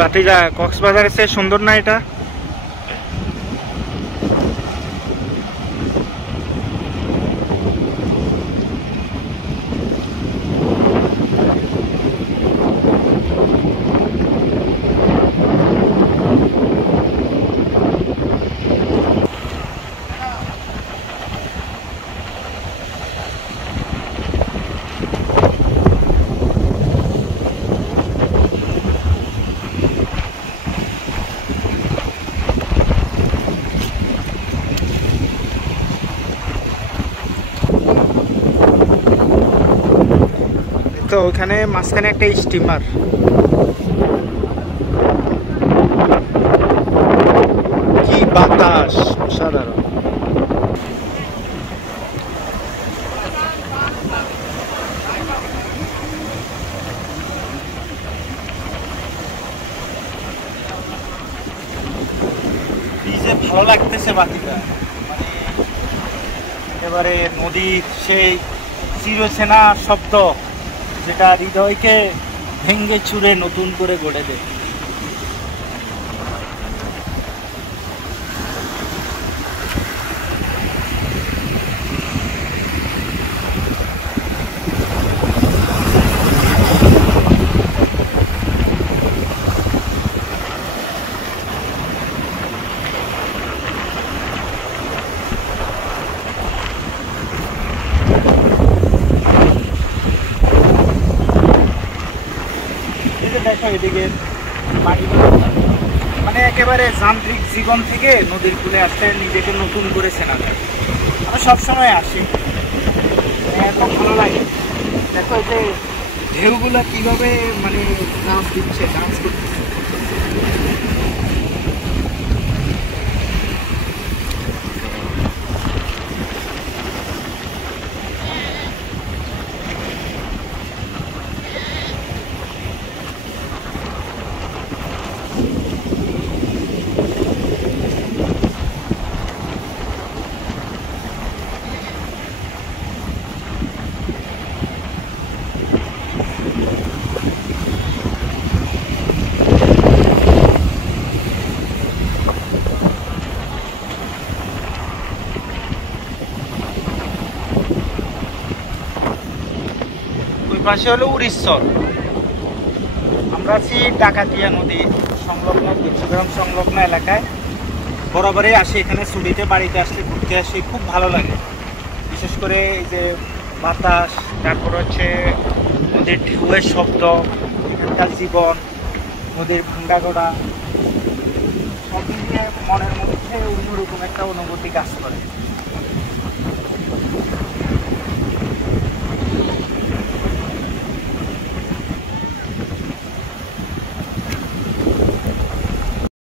ভাতিজা, কক্সবাজারের চেয়ে সুন্দর না এটা? তো ওখানে মাঝখানে একটা স্টিমার, কি বাতাস, অসাধারণ। কি যে ভালো লাগতেছে বাতিটা, মানে একেবারে নদীর সেই চিরচেনা শব্দ, যেটা হৃদয়কে ভেঙ্গে চুরে নতুন করে গড়ে দেয়। দেখো এদিকে বাড়িগুলো, মানে একেবারে যান্ত্রিক জীবন থেকে নদীর কূলে আসতে নিজেকে নতুন করে চেনা যায়। আমি সবসময় আসি, এত ভালো লাগে। দেখো যে ঢেউগুলা কিভাবে মানে ডান্স দিচ্ছে, ডান্স করতেছে। পাশে হলো উড়িষ্যর, আমরা আছি ডাকাতিয়া নদী সংলগ্ন, চট্টগ্রাম সংলগ্ন এলাকায়। বরাবরই আসি এখানে ছুটিতে, বাড়িতে আসলে ঘুরতে আসি, খুব ভালো লাগে। বিশেষ করে এই যে বাতাস, তারপর হচ্ছে নদীর ঢেউয়ের শব্দ, এখানকার জীবন, নদীর ভাঙ্গাগোড়া, সব মিলিয়ে মনের মধ্যে অন্যরকম একটা অনুভূতি কাজ করে।